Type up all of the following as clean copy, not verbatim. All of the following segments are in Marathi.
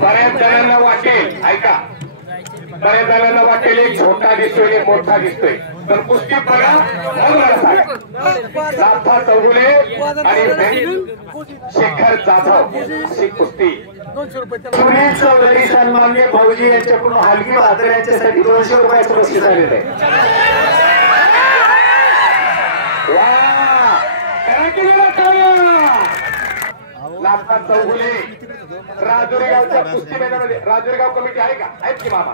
बऱ्याच जणांना वाटेल, ऐका, बऱ्याच जणांना वाटेल एक छोटा दिसतोय एक मोठा दिसतोय, पण कुस्ती बघा मग मला सांगा. नाथा चौगुले आणि शेखर जाधव अशी कुस्ती. सुनील चौधरी सन्माननीय भाऊजी यांच्याकडून हलकी वादळ यांच्यासाठी 200 रुपयाचं बक्षीस आलेलं आहे. नाथा चौगुले राजुरीगावच्या कुस्ती मैदानामध्ये, राजुरीगाव कमिटी आहे का, आहेत की मामा,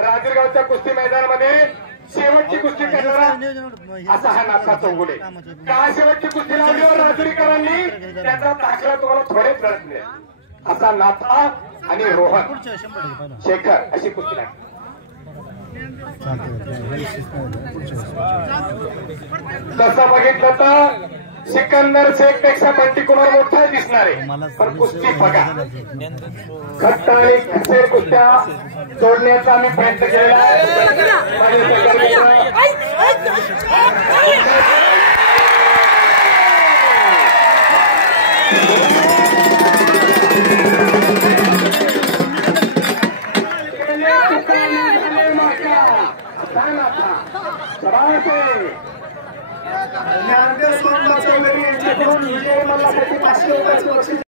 राजुरीगावच्या कुस्ती मैदानामध्ये शेवटची कुस्ती करणारा असा हा नाथा चौगुले. का शेवटची कुस्ती लावल्यावर राजुरीकरांनी त्याचा दाखला तुम्हाला थोडेच वेळात मिळेल. असा नाथा आणि रोहन शेखर अशी कुस्ती लागली. तसं बघितलं तर सिकंदर शेख पेक्षा बंटी कुमार मोठा दिसणार आहे, पण कुस्ती बघा घट्ट आणि खसेर कुस्त्या जोडण्याचा आम्ही प्रयत्न केलेला ज्ञानदेव चौधरी यांच्याकडून विजय मला 500 रुपयाचं बक्षीस